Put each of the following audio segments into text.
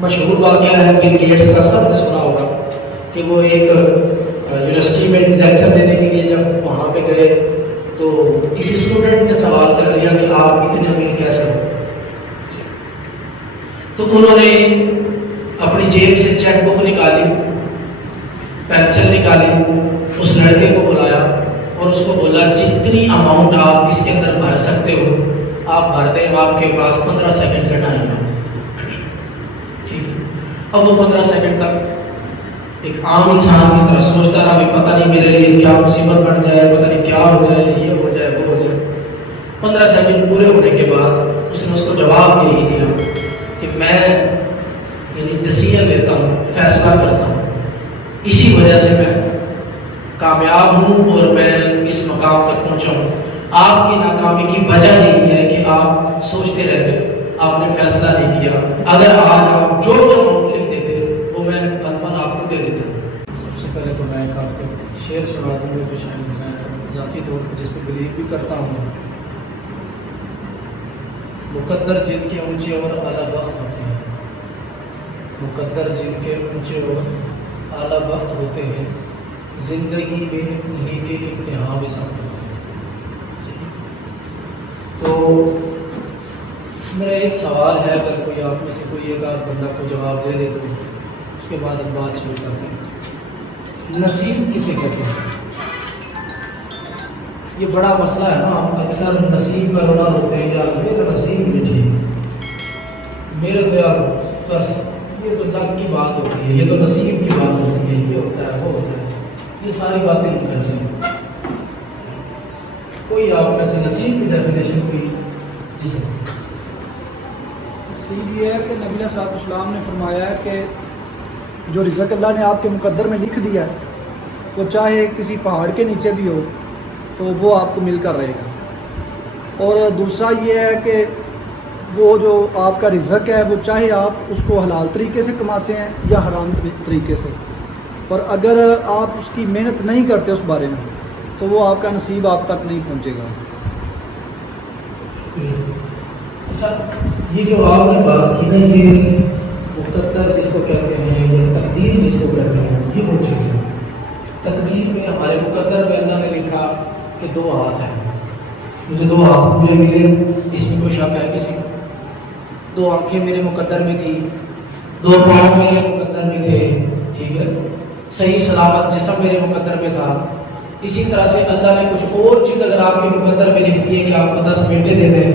مشہور واقعہ ہے بل گیٹس کا، سب نے سنا ہوگا کہ وہ ایک یونیورسٹی میں لیکچر دینے کے لیے جب وہاں پہ گئے تو کسی اسٹوڈنٹ نے سوال کر لیا کہ آپ اتنے امیر کیسے ہو؟ تو انہوں نے اپنی جیب سے چیک بک نکالی، پینسل نکالی، اس لڑکے کو بلایا اور اس کو بولا جتنی اماؤنٹ آپ اس کے اندر بھر سکتے ہو آپ بھر دیں، آپ کے پاس 15 سیکنڈ کا ٹائم ہے۔ اب وہ 15 سیکنڈ تک ایک عام انسان کی طرح سوچتا رہا، بھی پتہ نہیں میرے لیے کیا مصیبت بن جائے، پتہ نہیں کیا ہو جائے، یہ ہو جائے وہ ہو جائے۔ 15 سیکنڈ پورے ہونے کے بعد اس نے اس کو جواب یہی دیا کہ میں یعنی ڈیسیژن لیتا ہوں، فیصلہ کرتا ہوں، اسی وجہ سے میں کامیاب ہوں اور میں اس مقام تک پہنچا ہوں۔ آپ کی ناکامی کی وجہ یہی ہے کہ آپ سوچتے رہتے، آپ نے فیصلہ نہیں کیا۔ اگر آج آپ جو لکھ دیتے وہ میں الفاظ آپ کو دے دیتا۔ سب سے پہلے تو میں ایک آپ کو شعر سنا دوں گا جو شاید میں ذاتی طور پر جس پہ بلیو بھی کرتا ہوں۔ مقدر جن کے اونچے اور اعلیٰ بخت ہوتے ہیں، مقدر جن کے اونچے اور اعلیٰ بخت ہوتے ہیں، زندگی میں انہیں کے امتحان بھی سخت ہوتے ہیں۔ تو میرا ایک سوال ہے، اگر کوئی آپ میں سے کوئی ایک آدھ بندہ کو جواب دے دے تو اس کے بعد ہم بات شروع کرتے ہیں۔ نصیب کسے کہتے ہیں؟ یہ بڑا مسئلہ ہے نا، ہم اکثر نصیب پر رونا ہوتے ہیں، یار میرا نصیب نہیں ٹھیک، میرے تو یار بس یہ تو لک کی بات ہوتی ہے، یہ تو نصیب کی بات ہوتی ہے، یہ ہوتا ہے وہ ہوتا ہے، یہ ساری باتیں نہیں کرتے ہیں۔ کوئی آپ میں سے نصیب کی ڈیفینیشن کی؟ جی سر۔ نصیب یہ ہے کہ نبی صلی اللہ علیہ وسلم نے فرمایا ہے کہ جو رزق اللہ نے آپ کے مقدر میں لکھ دیا ہے وہ چاہے کسی پہاڑ کے نیچے بھی ہو تو وہ آپ کو مل کر رہے گا۔ اور دوسرا یہ ہے کہ وہ جو آپ کا رزق ہے وہ چاہے آپ اس کو حلال طریقے سے کماتے ہیں یا حرام طریقے سے، اور اگر آپ اس کی محنت نہیں کرتے اس بارے میں تو وہ آپ کا نصیب آپ تک نہیں پہنچے گا۔ یہ جو آپ نے بات کی نا، یہ مقدر جس کو کہتے ہیں یا تقدیر جس کو کہتے ہیں، یہ وہ چیز ہے۔ تقدیر میں ہمارے مقدر میں اللہ نے لکھا کہ 2 ہاتھ ہیں، مجھے 2 ہاتھ پورے ملے، اس میں کوئی شک ہے کسی؟ 2 آنکھیں میرے مقدر میں تھی، 2 پاؤں میرے مقدر میں تھے، ٹھیک ہے، صحیح سلامت جسم میرے مقدر میں تھا۔ اسی طرح سے اللہ نے کچھ اور چیز اگر آپ کے مقدر میں لکھ دی ہے کہ آپ کو 10 بیٹے دے دیں،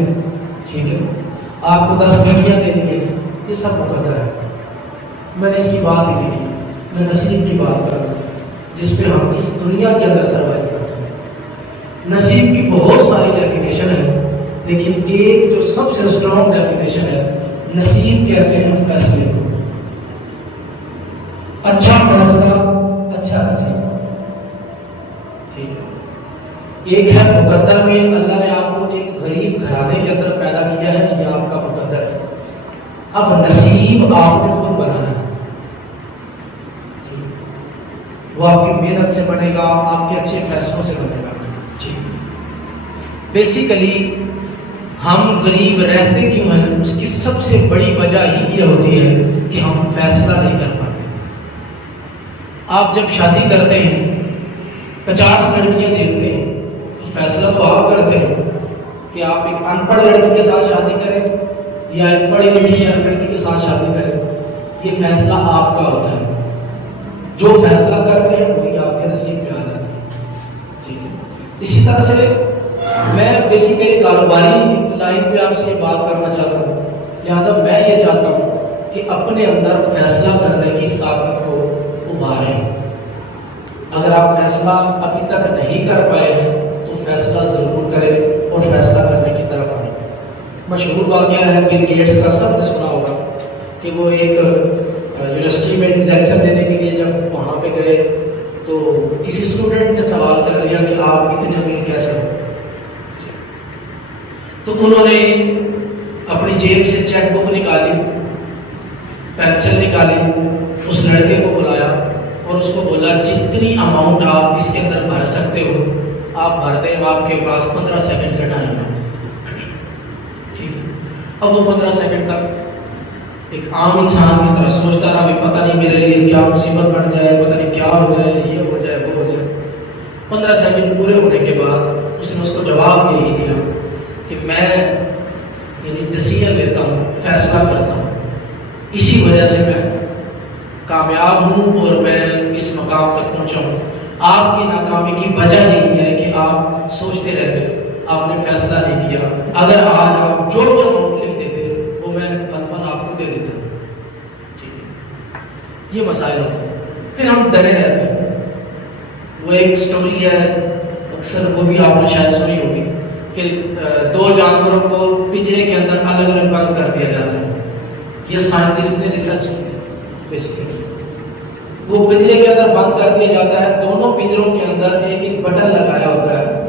ٹھیک ہے، آپ کو 10 بیٹیاں دے دیں، یہ سب مقدر ہے۔ میں نے اس کی بات ہی نہیں کی، میں نصیب کی بات کر رہا ہوں جس پہ ہم اس دنیا کے اندر سروائیو کرتے ہیں۔ نصیب کی بہت ساری ڈیفینیشن ہے، لیکن ایک جو سب سے اسٹرانگ ڈیفینیشن ہے، نصیب کہتے ہیں فیصلے کو۔ اچھا فیصلہ، اچھا نصیب، ٹھیک ہے۔ ایک ہے مقدر میں اللہ نے آپ کو ایک غریب گھرانے کے اندر پیدا کیا ہے، یہ آپ کا مقدر ہے۔ اب نصیب آپ نے خود بنانا ہے، وہ آپ کی محنت سے بنے گا، آپ کے اچھے فیصلوں سے بنے گا۔ بیسیکلی ہم غریب رہتے کیوں ہیں؟ اس کی سب سے بڑی وجہ ہی یہ ہوتی ہے کہ ہم فیصلہ نہیں کر پاتے۔ آپ جب شادی کرتے ہیں 50 لڑکیاں دیکھتے ہیں، فیصلہ تو آپ کرتے ہیں کہ آپ ایک ان پڑھ لڑکی کے ساتھ شادی کریں یا ایک پڑھی لکھی لڑکی کے ساتھ شادی کریں، یہ فیصلہ آپ کا ہوتا ہے۔ جو فیصلہ کرتے ہیں وہی آپ کے نصیب میں آ جاتے ہیں۔ اسی طرح سے میں بیسیکلی کاروباری لائن پہ آپ سے یہ بات کرنا چاہتا ہوں، لہٰذا میں یہ چاہتا ہوں کہ اپنے اندر فیصلہ کرنے کی طاقت کو ابھاریں۔ اگر آپ فیصلہ ابھی تک نہیں کر پائے ہیں تو فیصلہ ضرور کریں اور فیصلہ کرنے کی طرف آئیں۔ مشہور واقعہ ہے بل گیٹس کا، سب نے سنا ہوگا کہ وہ ایک یونیورسٹی میں لیکچر دینے کے لیے جب وہاں پہ گئے تو کسی اسٹوڈنٹ نے سوال کر لیا کہ آپ اتنے امیر کیسے ہو؟ تو انہوں نے اپنی جیب سے چیک بک نکالی، پینسل نکالی، اس لڑکے کو بلایا اور اس کو بولا جتنی اماؤنٹ آپ اس کے اندر بھر سکتے ہو آپ بھر دیں، آپ کے پاس 15 سیکنڈ کا ٹائم ہے، ٹھیک ہے۔ اب وہ 15 سیکنڈ تک ایک عام انسان کی طرح سوچتا رہا بھی پتہ نہیں میرے لیے کیا مصیبت بن جائے، پتہ نہیں کیا ہو جائے، یہ ہو جائے وہ ہو جائے۔ 15 سیکنڈ پورے ہونے کے بعد اس نے اس کو جواب یہی دیا کہ میں یعنی ڈسیزن لیتا ہوں، فیصلہ کرتا ہوں، اسی وجہ سے میں کامیاب ہوں اور میں اس مقام تک پہنچا ہوں۔ آپ کی ناکامی کی وجہ یہی ہے کہ آپ سوچتے رہتے، آپ نے فیصلہ نہیں کیا۔ اگر آج آپ جو بھی اماؤنٹ لکھ دیتے وہ میں الفاظ آپ کو دے دیتا ہوں، ٹھیک ہے؟ یہ مسائل ہوتے ہیں، پھر ہم ڈرے رہتے ہیں۔ وہ ایک سٹوری ہے، اکثر وہ بھی آپ نے شاید سنی ہوگی کہ 2 جانوروں کو پنجرے کے اندر الگ الگ بند کر دیا جاتا ہے۔ یہ سائنٹسٹ نے ریسرچ کی بیسیکلی۔ وہ پنجرے کے اندر بند کر دیا جاتا ہے، دونوں پنجروں کے اندر ایک بٹن لگایا ہوتا ہے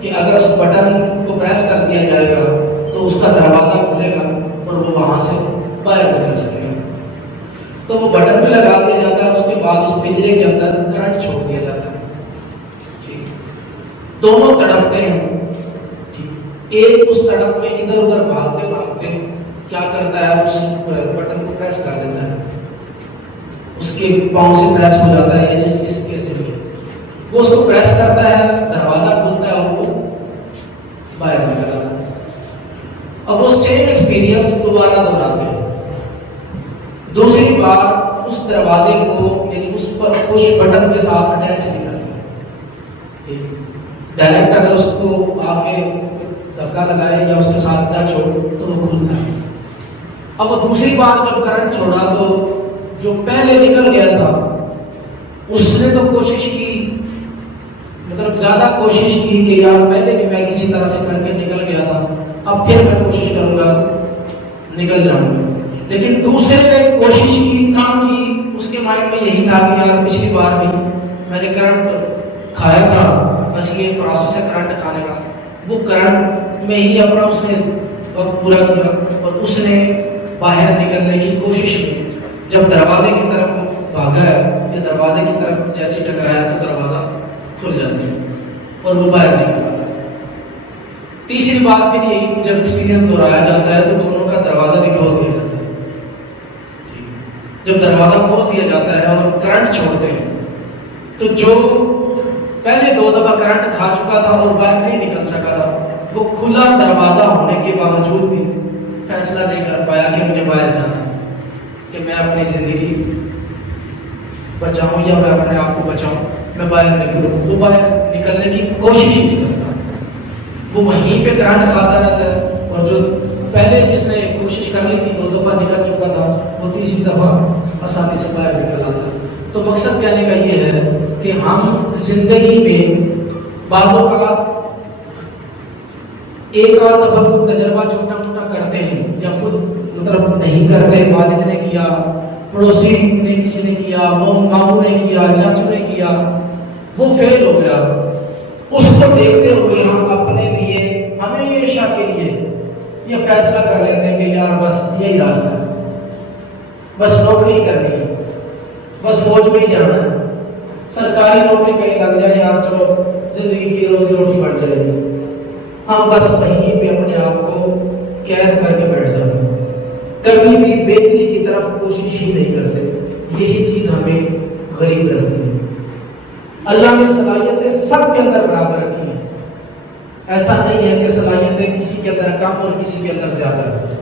کہ اگر اس بٹن کو پریس کر دیا جائے گا تو اس کا دروازہ کھلے گا اور وہ وہاں سے باہر نکل سکے گا۔ تو وہ بٹن بھی لگا دیا جاتا ہے، اس کے بعد اس پنجرے کے اندر کرنٹ چھوڑ دیا جاتا ہے، ٹھیک، دونوں تڑپتے ہیں، ٹھیک، ایک اس تڑپ میں ادھر ادھر بھاگتے بھاگتے کیا کرتا ہے، اس بٹن کو پریس کر دیتا ہے، اس کے پاؤں سے پریس ہو جاتا ہے، جس کیسے بھی وہ اس کو پریس کرتا ہے، دروازہ کھلتا ہے اور وہ باہر نکل آتا ہے۔ اب وہ سیم ایکسپیرینس دوبارہ دہراتے ہیں، دوسری بار اس دروازے کو یعنی اس پر پش بٹن کے ساتھ اٹیچ نہیں کرتے، ڈائریکٹ اگر اس کو آپ کے دھکا لگائے یا اس کے ساتھ ٹچ ہو تو وہ کھلتا ہے۔ اب وہ دوسری بار جب کرنٹ چھوڑا تو جو پہلے نکل گیا تھا اس نے تو کوشش کی، مطلب زیادہ کوشش کی کہ یار پہلے بھی میں کسی طرح سے کر کے نکل گیا تھا، اب پھر میں کوشش کروں گا نکل جاؤں گا، لیکن دوسرے نے کوشش کی، کام کی، اس کے مائنڈ میں یہی تھا کہ یار پچھلی بار بھی میں نے کرنٹ کھایا تھا، بس یہ پروسیس ہے کرنٹ کھانے کا، وہ کرنٹ میں ہی اپنا اس نے وقت پورا کیا اور اس نے باہر نکلنے کی کوشش کی۔ جب دروازے کی طرف بھاگا ہے یا دروازے کی طرف جیسے ٹکرایا تو دروازہ کھل جاتا ہے اور وہ باہر نکل آتا ہے۔ تیسری بار پھر یہی جب ایکسپیرینس دہرایا جاتا ہے تو دونوں کا دروازہ بھی کھول دیا جاتا ہے۔ جب دروازہ کھول دیا جاتا ہے اور کرنٹ چھوڑتے ہیں تو جو پہلے 2 دفعہ کرنٹ کھا چکا تھا اور باہر نہیں نکل سکا تھا، وہ کھلا دروازہ ہونے کے باوجود بھی فیصلہ نہیں کر پایا کہ مجھے باہر جانا ہے، کہ میں اپنی زندگی بچاؤں یا میں اپنے آپ کو بچاؤں، میں باہر نکلوں۔ وہ باہر نکلنے کی کوشش ہی نہیں کرتا، وہ وہیں پہ کرنٹ کھاتا رہتا ہے، اور جو پہلے جس نے کوشش کر لی تھی 2 دفعہ نکل چکا تھا وہ تیسری دفعہ آسانی سے باہر نکل آتا ہے۔ تو مقصد کہنے کا یہ ہے کہ ہم زندگی میں بعض اوقات ایک آدھ دفعہ کوئی تجربہ چھوٹا موٹا کرتے ہیں یا خود مطلب نہیں کرتے، والد نے کیا، پڑوسی نے کسی نے کیا، ماموں نے کیا، چاچو نے کیا، وہ فیل ہو گیا، اس کو دیکھتے ہوئے ہم اپنے لیے ہمیشہ کے لیے یہ فیصلہ کر لیتے ہیں کہ یار بس یہی راستہ ہے، بس نوکری کرنی ہے، بس فوج میں ہی جانا ہے، سرکاری نوکری کہیں لگ جائے یار چلو زندگی کی روزی روٹی بڑھ جائے گی، ہم بس وہیں پہ اپنے آپ کو قید کر کے بیٹھ جاتے ہیں، کبھی بھی بہتری کی طرف کوشش ہی نہیں کرتے۔ یہی چیز ہمیں غریب رکھتی ہے۔ اللہ نے صلاحیتیں سب کے اندر برابر رکھی ہیں، ایسا نہیں ہے کہ صلاحیتیں کسی کے اندر کم اور کسی کے اندر زیادہ۔